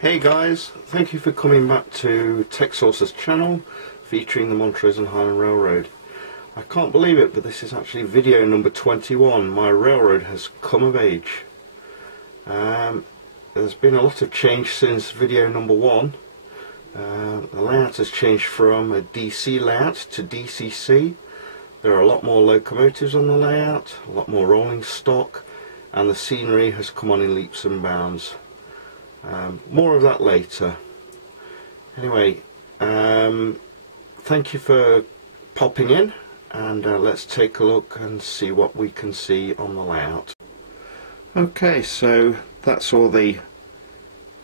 Hey guys, thank you for coming back to Tech Source's channel featuring the Montrose and Highland Railroad. I can't believe it, but this is actually video number 21. My railroad has come of age. There's been a lot of change since video number 1. The layout has changed from a DC layout to DCC. There are a lot more locomotives on the layout, a lot more rolling stock, and the scenery has come on in leaps and bounds. More of that later. Anyway, thank you for popping in, and let's take a look and see what we can see on the layout. Okay, so that's all the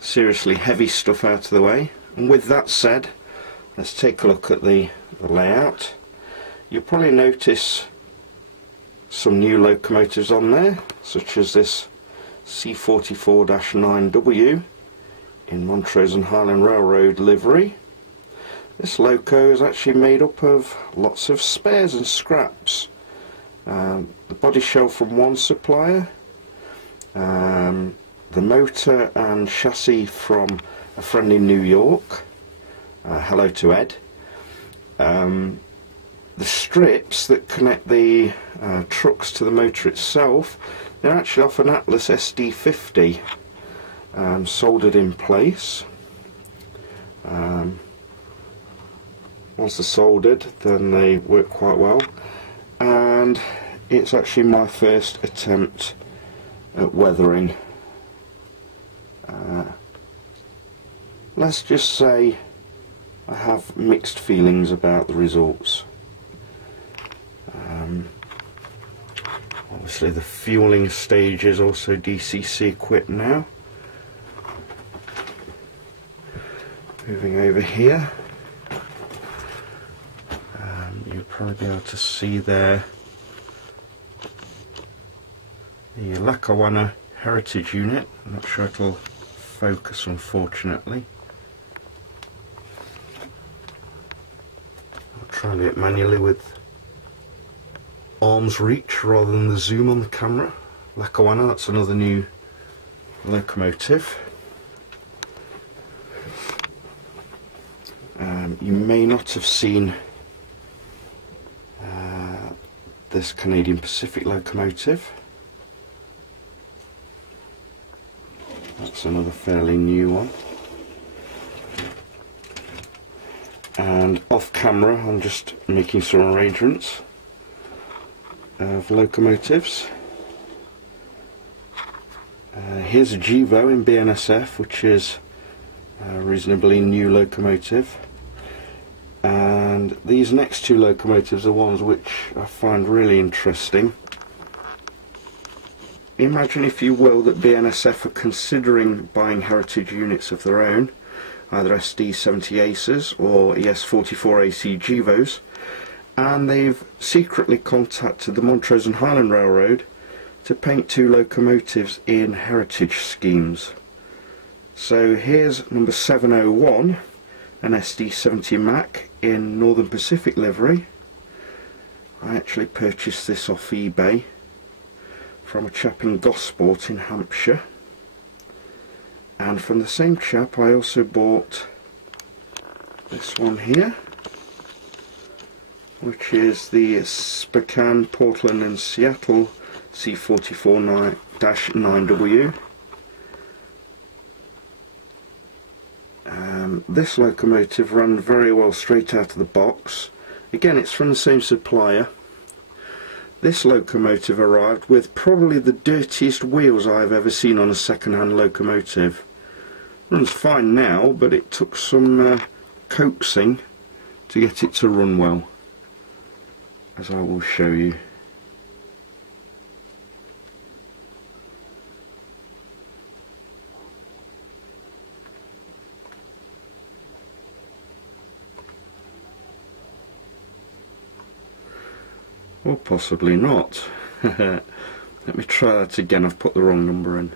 seriously heavy stuff out of the way, and with that said, let's take a look at the layout. You'll probably notice some new locomotives on there, such as this C44-9W in Montrose and Highland Railroad livery. This loco is actually made up of lots of spares and scraps. The body shell from one supplier, the motor and chassis from a friend in New York. Hello to Ed. The strips that connect the trucks to the motor itself, they're actually off an Atlas SD50, soldered in place. Once they're soldered, then they work quite well, and it's actually my first attempt at weathering. Let's just say I have mixed feelings about the results. Obviously the fueling stage is also DCC equipped now. Moving over here, you'll probably be able to see there the Lackawanna Heritage Unit. I'm not sure it'll focus, unfortunately. I'll try and do it manually with arm's reach rather than the zoom on the camera. Lackawanna, that's another new locomotive. You may not have seen this Canadian Pacific locomotive. That's another fairly new one. And off camera, I'm just making some arrangements of locomotives. Here's a Gevo in BNSF, which is a reasonably new locomotive, and these next two locomotives are ones which I find really interesting. Imagine, if you will, that BNSF are considering buying heritage units of their own, either SD70 Aces or ES44 AC Gevos, and they've secretly contacted the Montrose and Highland Railroad to paint two locomotives in heritage schemes. So here's number 701, an SD70 Mac in Northern Pacific livery. I actually purchased this off eBay from a chap in Gosport in Hampshire, and from the same chap I also bought this one here, which is the Spokane, Portland and Seattle C44-9W. This locomotive ran very well straight out of the box. Again, it's from the same supplier. This locomotive arrived with probably the dirtiest wheels I've ever seen on a second-hand locomotive. Runs fine now, but it took some coaxing to get it to run well, as I will show you. Or possibly not. Let me try that again. I've put the wrong number in.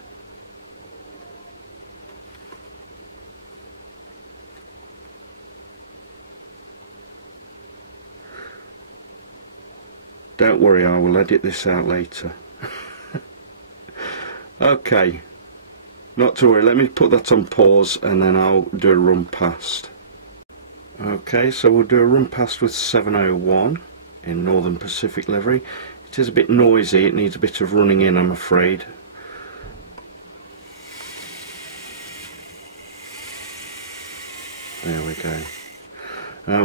Don't worry, I will edit this out later. Okay, Not to worry, let me put that on pause and then I'll do a run past. Okay, so we'll do a run past with 701 in Northern Pacific livery. It is a bit noisy, it needs a bit of running in, I'm afraid. There we go.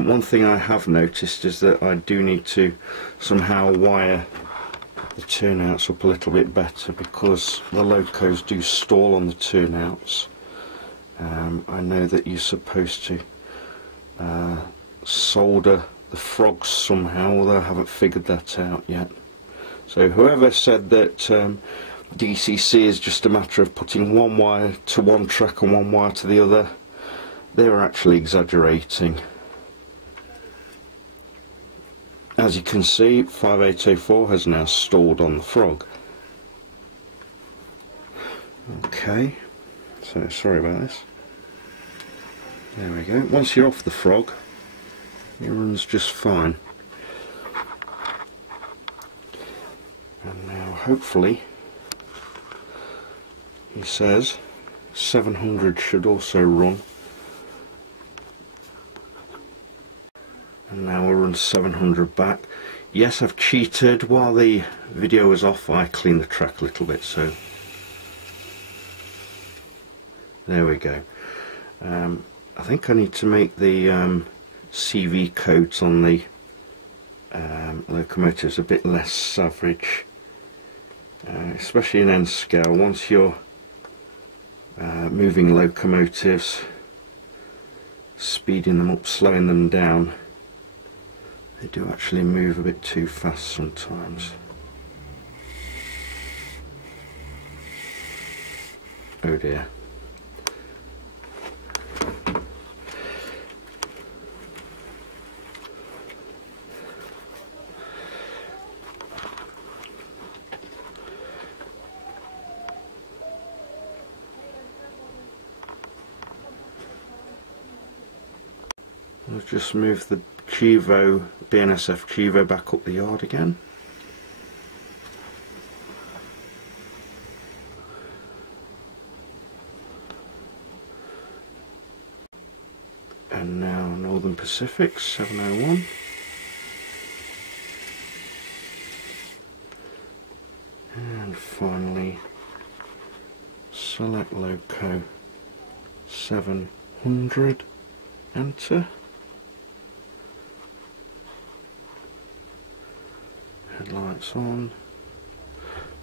One thing I have noticed is that I do need to somehow wire the turnouts up a little bit better, because the locos do stall on the turnouts. I know that you're supposed to solder the frogs somehow, although I haven't figured that out yet. So whoever said that DCC is just a matter of putting one wire to one track and one wire to the other, they were actually exaggerating. As you can see, 5804 has now stalled on the frog. Okay, so sorry about this. There we go. Once you're off the frog, it runs just fine. And now hopefully, he says 700 should also run. And now we'll run 700 back. Yes, I've cheated. While the video was off, I cleaned the track a little bit, so there we go. I think I need to make the CV codes on the locomotives a bit less savage, especially in N scale. Once you're moving locomotives, speeding them up, slowing them down, they do actually move a bit too fast sometimes. Oh dear. I'll just move the Chivo, BNSF Chivo back up the yard again. And now Northern Pacific 701. And finally select loco 700, enter. Headlights on.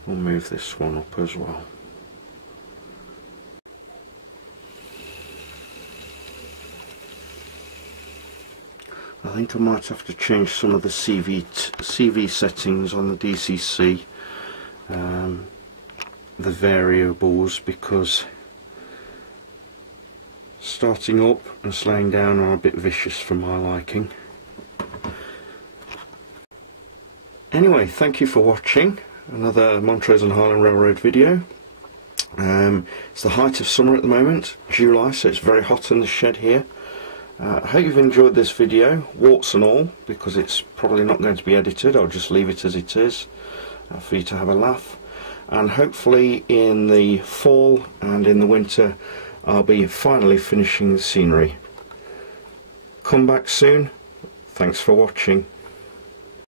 We'll move this one up as well. I think I might have to change some of the CV settings on the DCC, the variables, because starting up and slowing down are a bit vicious for my liking. Anyway, thank you for watching another Montrose and Highland Railroad video. It's the height of summer at the moment, July, so it's very hot in the shed here. I hope you've enjoyed this video, warts and all, because it's probably not going to be edited. I'll just leave it as it is for you to have a laugh. And hopefully in the fall and in the winter I'll be finally finishing the scenery. Come back soon. Thanks for watching.